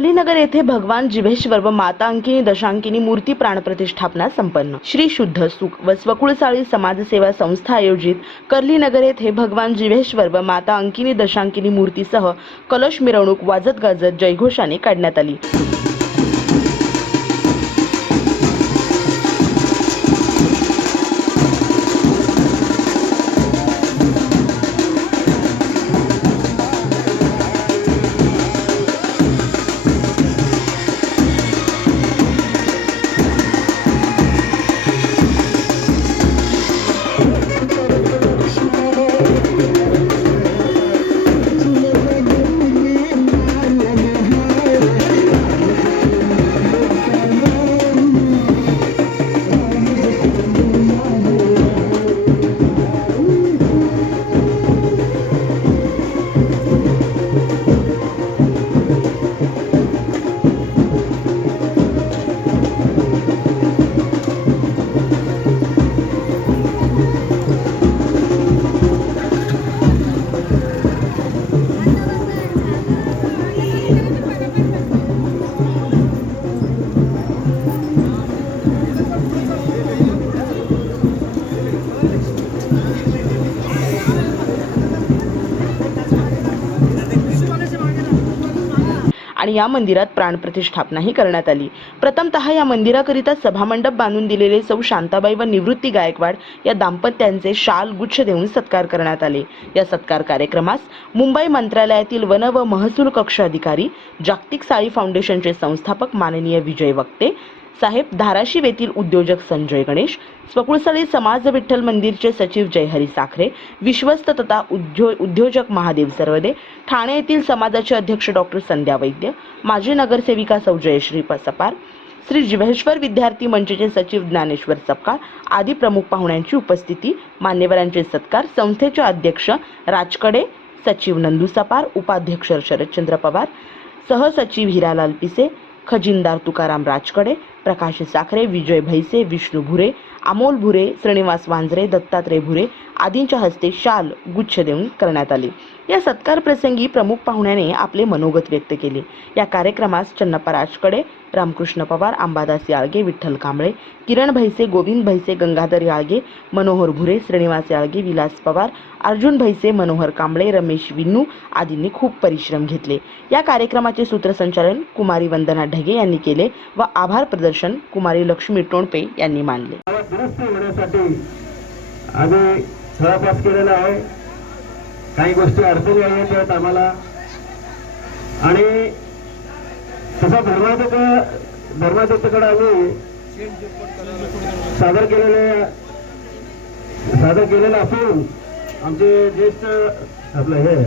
कर्लीनगर येथे भगवान जिभेश्वर व माता अंकिनी दशांकिनी मूर्ती प्राणप्रतिष्ठापना संपन्न. श्री शुद्ध सुख व स्वकुळसाळी समाजसेवा संस्था आयोजित कर्लीनगर येथे भगवान जिभेश्वर व माता अंकिनी दशांकिनी मूर्तीसह कलश मिरवणूक वाजत गाजत जयघोषाने काढण्यात आली. या मंदिरात प्राणप्रतिष्ठापनाही करण्यात आली. प्रथमतः या मंदिराकरिता सभामंडप बांधून दिलेले सौ शांताबाई व निवृत्ती गायकवाड या दाम्पत्यांचे शाल गुच्छ देऊन सत्कार करण्यात आले. या सत्कार कार्यक्रमास मुंबई मंत्रालयातील वन व महसूल कक्ष अधिकारी जागतिक साळी फाउंडेशनचे संस्थापक माननीय विजय वक्ते साहेब धाराशिव येथील उद्योजक संजय गणेश स्वकुळसाळी समाज विठ्ठल मंदिरचे सचिव जयहरी साखरे विश्वस्त तथा उद्यो उद्योजक महादेव सरवदे ठाणे येथील समाजाचे अध्यक्ष डॉक्टर संध्या वैद्य माजी नगरसेविका सौ जयश्री प- सपार श्री जिवेश्वर विद्यार्थी मंचचे सचिव ज्ञानेश्वर सपकाळ आदी प्रमुख पाहुण्यांची उपस्थिती मान्यवरांचे सत्कार संस्थेचे अध्यक्ष राजकडे सचिव नंदू सपार उपाध्यक्ष शरदचंद्र पवार सहसचिव हिरालाल पिसे खजिनदार तुकाराम राजकडे प्रकाश साखरे विजय भैसे विष्णू भुरे अमोल भुरे श्रीनिवास वांजरे दत्तात्रय भुरे आदींच्या हस्ते शाल गुच्छ देऊन करण्यात आले. या सत्कार प्रसंगी प्रमुख पाहुण्याने आपले मनोगत व्यक्त केले. या कार्यक्रमास चन्नप्पा राजकडे रामकृष्ण पवार अंबादास याळगे विठ्ठल कांबळे किरण भैसे गोविंद भैसे गंगाधर याळगे मनोहर भुरे श्रीनिवास याळगे विलास पवार अर्जुन भैसे मनोहर कांबळे रमेश विन्नू आदींनी खूप परिश्रम घेतले. या कार्यक्रमाचे सूत्रसंचालन कुमारी वंदना ढगे यांनी केले व आभार प्रदर्शन कुमारी लक्ष्मी टोणपे यांनी मानले. गावात होण्यासाठी आम्ही सहपास केलेला आहे. काही गोष्टी अडचणी आहेत त्यात आम्हाला. आणि तसा धर्माध्यक्ष धर्माध्यक्षकडे आम्ही सादर केलेले सादर केलेलं असून आमचे ज्येष्ठ आपलं हे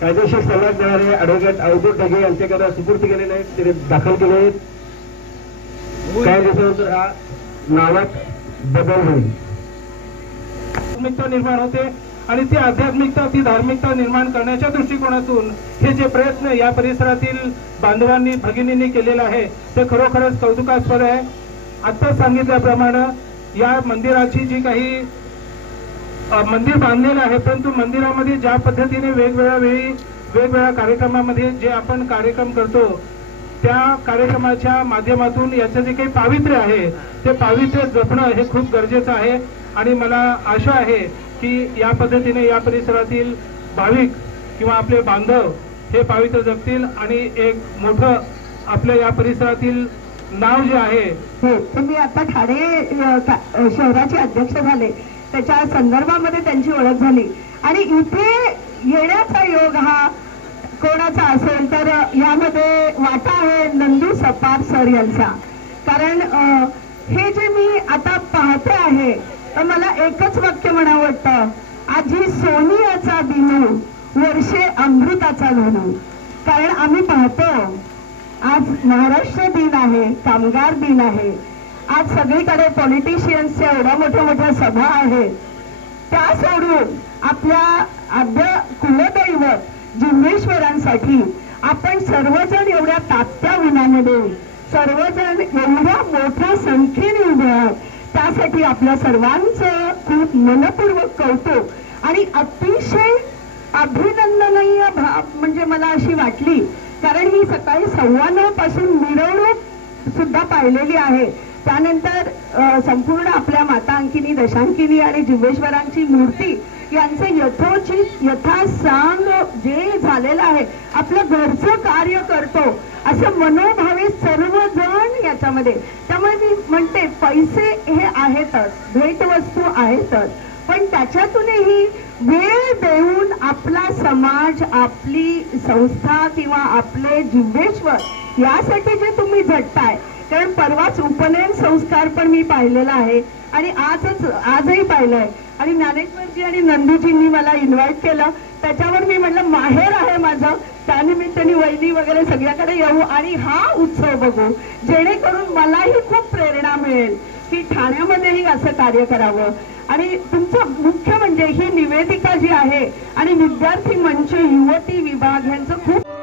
कायदेशीर सल्ला देणारे ॲडव्होकेट अवधूत ढगे यांच्याकडे सुपूर्द केलेले आहेत. ते दाखल केले आहेत. दिवसानंतर हा नावात बदल होईल. निर्माण होते आणि ती आध्यात्मिकता ती धार्मिकता निर्माण करण्याच्या दृष्टिकोनातून हे जे प्रयत्न या परिसरातील बांधवांनी भगिनींनी केलेला आहे ते खरोखरच कौतुकास्पद आहे. आत्ताच सांगितल्याप्रमाणे या मंदिराची जी काही मंदिर बांधलेलं आहे परंतु मंदिरामध्ये ज्या पद्धतीने वेगवेगळ्या वेळी वेगवेगळ्या कार्यक्रमामध्ये जे आपण कार्यक्रम करतो त्या कार्यक्रमाच्या माध्यमातून याचं जे काही पावित्र्य आहे ते पावित्र्य जपणं हे खूप गरजेचं आहे. आणि मला आशा आहे की या पद्धतीने या परिसरातील भाविक किंवा आपले बांधव हे पावित्र्य जपतील आणि एक मोठं आपल्या या परिसरातील नाव जे आहे हो तुम्ही आता ठाणे शहराचे अध्यक्ष झाले. त्याच्या संदर्भामध्ये त्यांची ओळख झाली. आणि इथे येण्याचा योग हा कोणाचा असेल तर यामध्ये वाटा आहे नंदू सपार सर यांचा. कारण हे जे मी आता पाहते आहे तर मला एकच वाक्य म्हणावं वाटतं. आजी सोनियाचा दिनू वर्षे अमृताचा धनू. कारण आम्ही पाहतो आज महाराष्ट्र दिन आहे कामगार दिन आहे. आज सगळीकडे पॉलिटिशियन्सच्या एवढ्या मोठ्या मोठ्या सभा आहेत. त्या सोडून आपल्या आद्य कुलदैवत जिम्मेश्वरांसाठी आपण सर्वजण एवढ्या तात्या उन्हामध्ये सर्वजण एवढ्या मोठ्या संख्येने उभे आहोत. त्यासाठी आपल्या सर्वांचं खूप मनपूर्वक कौतुक आणि अतिशय अभिनंदनीय भाव म्हणजे मला अशी वाटली. कारण ही सकाळी सव्वा नऊ पासून मिरवणूक सुद्धा पाहिलेली आहे. त्यानंतर संपूर्ण आपल्या माता अंकिनी दशांकिनी आणि जिव्हेश्वरांची मूर्ती यांचं यथोचित यथासांग जे झालेलं आहे. आपलं घरचं कार्य करतो. असं मनोभावे सर्वजण याच्यामध्ये. त्यामुळे मी म्हणते पैसे हे आहेतच. भेटवस्तू आहेतच. पण त्याच्यातूनही वेळ देऊन आपला समाज आपली संस्था किंवा आपले जिव्हेश्वर यासाठी जे तुम्ही झटताय. कारण परवाच उपनयन संस्कार पण मी पाहिलेला आहे. आणि आजच आजही पाहिलंय. आणि ज्ञानेश्वरजी आणि नंदूजींनी मला इन्व्हाइट केलं. त्याच्यावर मी म्हटलं माहेर आहे माझं. त्यानिमित्ताने वहिनी वगैरे सगळ्याकडे येऊ आणि हा उत्सव बघू. जेणेकरून मलाही खूप प्रेरणा मिळेल की ठाण्यामध्येही असं कार्य करावं. आणि तुमचं मुख्य म्हणजे ही निवेदिका जी आहे आणि विद्यार्थी मंच युवती विभाग यांचं खूप